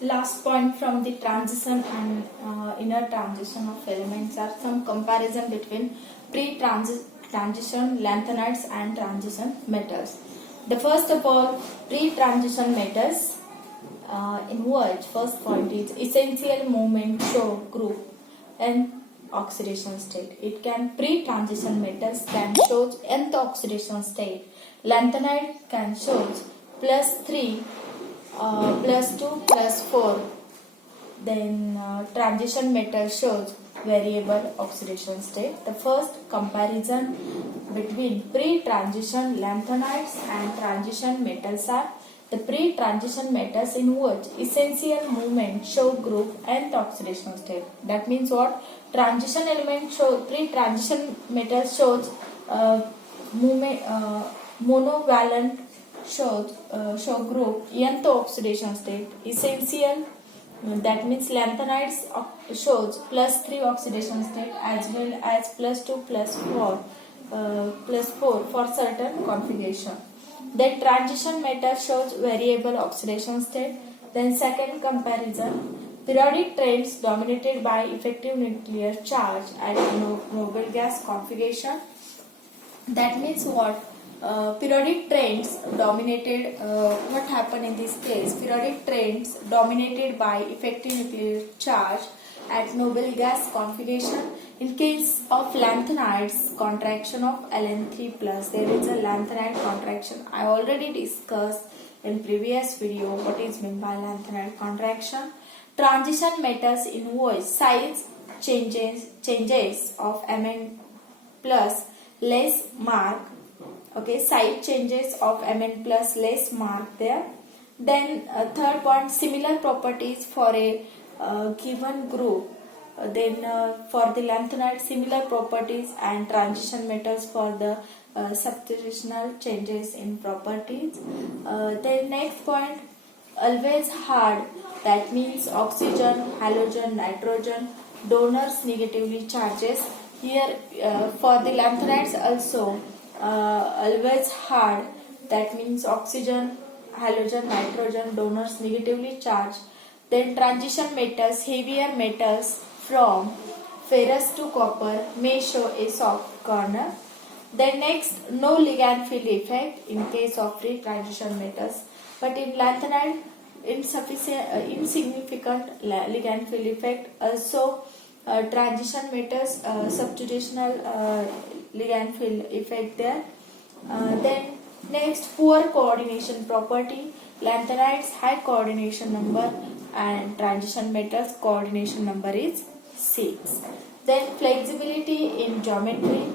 Last point from the transition and inner transition of elements are some comparison between pre-transition lanthanides and transition metals. The first of all, pre-transition metals in which first point is essential movement show group and oxidation state. It can pre-transition metals can show nth oxidation state. Lanthanide can show +3 +2 +4. Then transition metal shows variable oxidation state. The first comparison between pre-transition lanthanides and transition metals are the pre-transition metals in which essential movement show group and oxidation state. That means what? Transition element show pre-transition metal shows movement monovalent show group nth oxidation state. Essential, that means lanthanides shows +3 oxidation state as well as +2 +4 +4 for certain configuration. Then transition metal shows variable oxidation state. Then second comparison, periodic trains dominated by effective nuclear charge at noble gas configuration. That means what? Periodic trains dominated, what happened in this case? Periodic trains dominated by effective nuclear charge at noble gas configuration. In case of lanthanides, contraction of Ln3+, there is a lanthanide contraction. I already discussed in previous video what is meant by lanthanide contraction. Transition metals in which size changes of Mn plus less mark. Okay, side changes of Mn plus less mark there. Then third point, similar properties for a given group. Then for the lanthanide, similar properties and transition metals for the substitutional changes in properties. Then next point, always hard. That means oxygen, halogen, nitrogen, donors negatively charges. Here for the lanthanides also always hard. That means oxygen, halogen, nitrogen, donors negatively charged. Then transition metals, heavier metals from ferrous to copper may show a soft corner. Then next, no ligand field effect in case of free transition metals, but in lanthanide insignificant ligand field effect. Also transition metals substitutional ligand field effect there. Then next, poor coordination property. Lanthanides high coordination number and transition metals coordination number is 6. Then flexibility in geometry.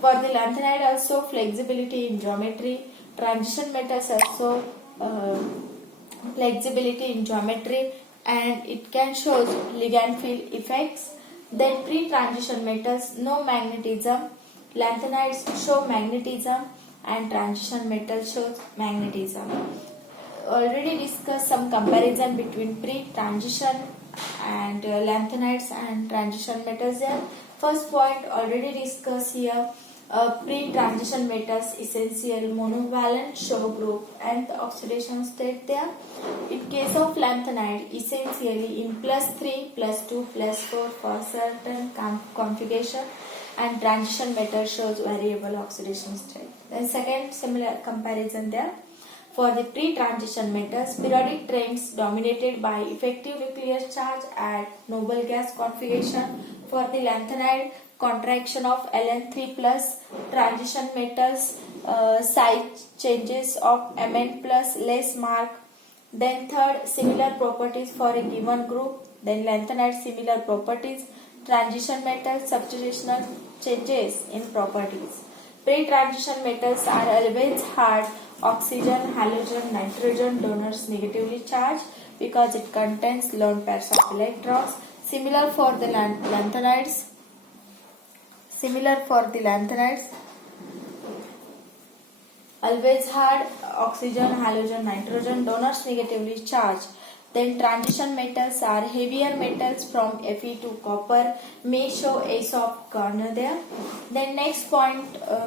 For the lanthanide also flexibility in geometry. Transition metals also flexibility in geometry, and it can show ligand field effects. Then pre-transition metals, no magnetism. Lanthanides show magnetism and transition metal shows magnetism. Already discussed some comparison between pre-transition and lanthanides and transition metals there. First point already discussed here. Pre-transition metals essential monovalent show group and the oxidation state there. In case of lanthanide, essentially in +3, +2, +4 for certain configuration, and transition metal shows variable oxidation state. Then second similar comparison there. For the pre-transition metals, periodic trains dominated by effective nuclear charge at noble gas configuration. For the lanthanide, contraction of Ln3+, transition metals, size changes of Mn plus less mark. Then third, similar properties for a given group. Then lanthanide, similar properties. Transition metals, substitutional changes in properties. Pre-transition metals are always hard. Oxygen, halogen, nitrogen, donors negatively charged because it contains lone pairs of electrons. Similar for the lanthanides. Always hard. Oxygen, halogen, nitrogen, donors negatively charged. Then transition metals are heavier metals from Fe to copper, may show a soft corner there. Then next point,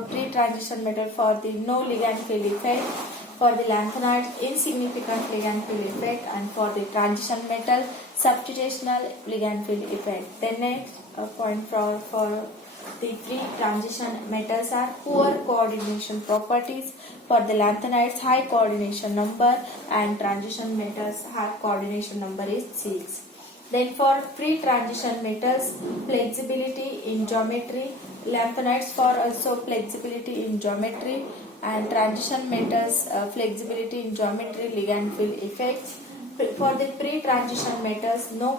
pre-transition metal for the no ligand field effect. For the lanthanides, insignificant ligand field effect, and for the transition metal, substitutional ligand field effect. The next point for the free transition metals are poor coordination properties. For the lanthanides, high coordination number, and transition metals have coordination number is 6. Then for free transition metals, flexibility in geometry, lanthanides for also flexibility in geometry, and transition metals flexibility in geometry, ligand field effects. For the free transition metals, no